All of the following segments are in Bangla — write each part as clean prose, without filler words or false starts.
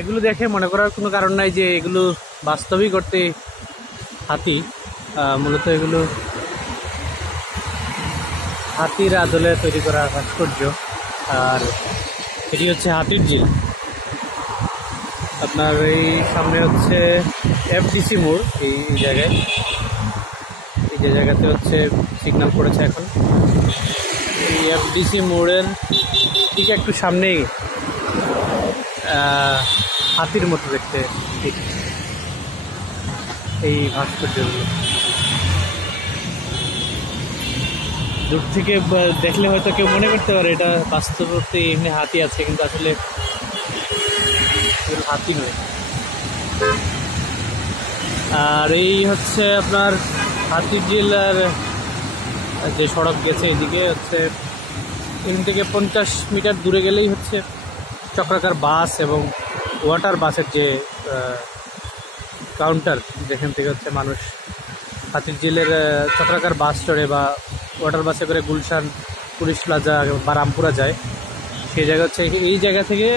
এগুলো দেখে মনে করার কোনো কারণ নাই যে এগুলো বাস্তবিক করতে হাতি। মূলত এগুলো হাতির আদলে তৈরি করা ভাস্কর্য। আর এটি হচ্ছে হাতির ঝিল। আপনার এই সামনে হচ্ছে এফডিসি মোড়। এই জায়গায়, এই যে জায়গাতে হচ্ছে সিগন্যাল পড়েছে এখন, এই এফডিসি মোড়ের ঠিক একটু সামনেই হাতির মতো দেখতে ঠিক এই ভাস্কর্যগুলো। দূর থেকে দেখলে হয়তো কেউ মনে করতে পারে এটা বাস্তবতে এমনি হাতি আছে, কিন্তু আসলে হাতি নয়। আর এই হচ্ছে আপনার হাতির ঝিলের যে সড়ক গেছে এদিকে হচ্ছে, এখান থেকে 50 মিটার দূরে গেলেই হচ্ছে চক্রাকার বাস এবং ওয়াটার বাসের যে কাউন্টার, যেখান থেকে হচ্ছে মানুষ হাতির ঝিলের চক্রাকার বাস চড়ে বা ওয়াটার বাসে করে গুলশান, পুলিশ প্লাজা বা রামপুরা যায়। সেই জায়গা হচ্ছে এই জায়গা থেকে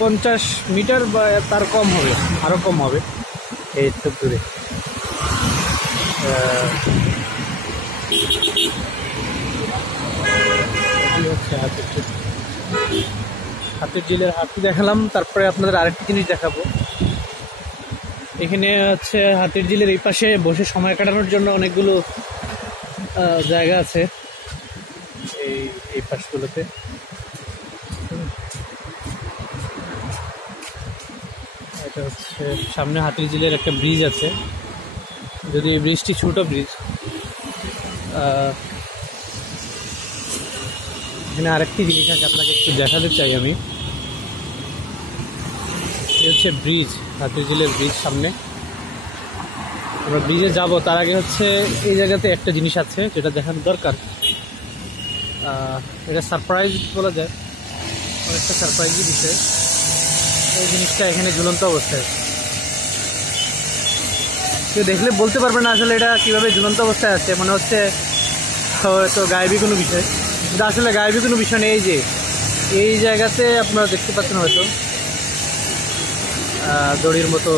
50 মিটার বা তার কম হবে, আরও কম হবে এই একটু দূরে। হাতির ঝিলের হাতি দেখালাম, তারপরে আপনাদের আরেকটি জিনিস দেখাবো। এখানে হচ্ছে হাতির ঝিলের এই পাশে বসে সময় কাটানোর জন্য অনেকগুলো জায়গা আছে এই পাশগুলোতে। এটা হচ্ছে সামনে হাতির ঝিলের একটা ব্রিজ আছে, যদি এই ব্রিজটি ছোট ব্রিজ। এখানে আরেকটি জিনিস আছে আপনাকে একটু দেখাতে চাই আমি। এই হচ্ছে ব্রিজ, হাতির ঝিলের ব্রিজ। সামনে আমরা ব্রিজে যাব, তার আগে হচ্ছে এই জায়গাতে একটা জিনিস আছে যেটা দেখানো দরকার। এটা সারপ্রাইজ বলা যায়, অনেকটা সারপ্রাইজই বিষয়। এই জিনিসটা এখানে ঝুলন্ত অবস্থায়, কেউ দেখলে বলতে পারবে না আসলে এটা কীভাবে ঝুলন্ত অবস্থায় আছে। মনে হচ্ছে হয়তো গায়েবী কোনো বিষয়, কিন্তু আসলে গায়েবী কোনো বিষয় নেই। যে এই জায়গাতে আপনারা দেখতে পাচ্ছেন হয়তো দড়ির মতো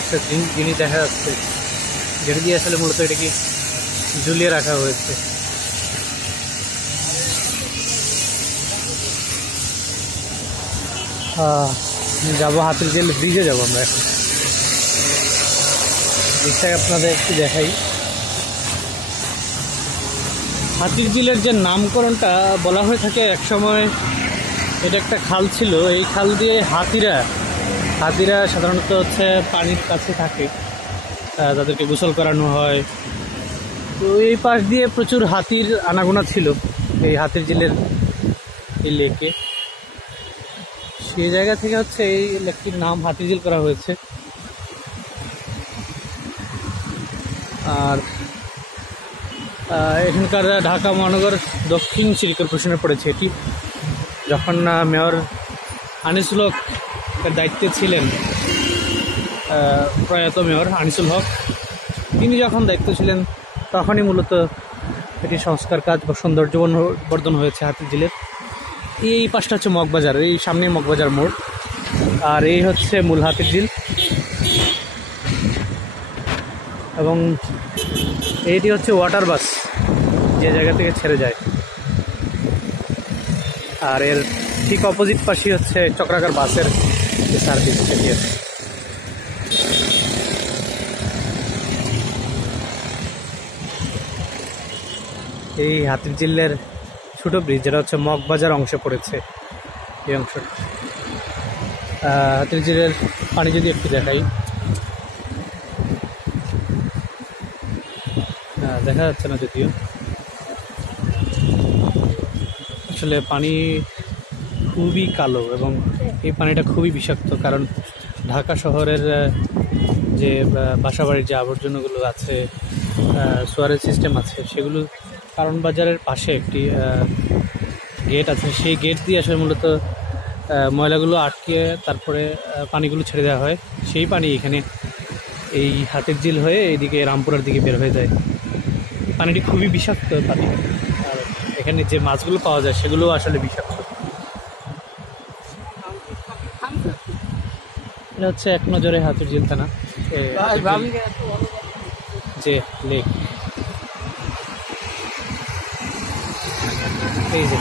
একটা জিনিস দেখা যাচ্ছে, যেটা দিয়ে আসলে মূলত এটাকে ঝুলিয়ে রাখা হয়েছে। যাবো হাতির ঝিল ব্রিজে যাবো আমরা এখন। ব্রিজটাকে আপনাদের একটু দেখাই। হাতির ঝিলের যে নামকরণটা বলা হয়ে থাকে, একসময় এটা একটা খাল ছিল। এই খাল দিয়ে হাতিরা সাধারণত হচ্ছে পানির কাছে থাকে, তাদেরকে গোসল করানো হয়। তো এই পাশ দিয়ে প্রচুর হাতির আনাগোনা ছিল এই হাতির ঝিলের এই লেকে। সেই জায়গা থেকে হচ্ছে এই লেকটির নাম হাতির ঝিল করা হয়েছে। আর এখানকার ঢাকা মহানগর দক্ষিণ সিটি কর্পোরেশনে পড়েছে এটি। যখন মেয়র আনিসুল হক দায়িত্বে ছিলেন, প্রয়াত মেয়র আনিসুল হক, তিনি যখন দায়িত্ব ছিলেন তখনই মূলত এটি সংস্কার কাজ বা সৌন্দর্য বর্ধন হয়েছে হাতির ঝিলের। এই পাশটা হচ্ছে মগবাজার, এই সামনে মগবাজার মোড়। আর এই হচ্ছে মূল হাতির ঝিল, এবং এইটি হচ্ছে ওয়াটার বাস যে জায়গা থেকে ছেড়ে যায়। আর এর ঠিক অপোজিট পাশে হচ্ছে চক্রাকার বাসের যে সার্ভিস, সেটি আছে। এই হাতির ঝিলের ছোট ব্রিজ, যেটা হচ্ছে মগবাজার অংশে পড়েছে এই অংশটা। হাতির ঝিলের পানি যদি একটু দেখাই, দেখা যাচ্ছে না যদিও, আসলে পানি খুবই কালো এবং এই পানিটা খুবই বিষাক্ত। কারণ ঢাকা শহরের যে বাসাবাড়ির যে আবর্জনাগুলো আছে, সোয়ারেজ সিস্টেম আছে, সেগুলো কারণ বাজারের পাশে একটি গেট আছে। সেই গেট দিয়ে আসলে মূলত ময়লাগুলো আটকে তারপরে পানিগুলো ছেড়ে দেওয়া হয়। সেই পানি এখানে এই হাতির ঝিল হয়ে এইদিকে রামপুরার দিকে বের হয়ে যায়। পানিটি খুবই বিষাক্ত পানি। আর এখানে যে মাছগুলো পাওয়া যায় সেগুলো আসলে বিষাক্ত। এটা হচ্ছে এক নজরে হাতিরঝিল থানা যে লেক, এই যে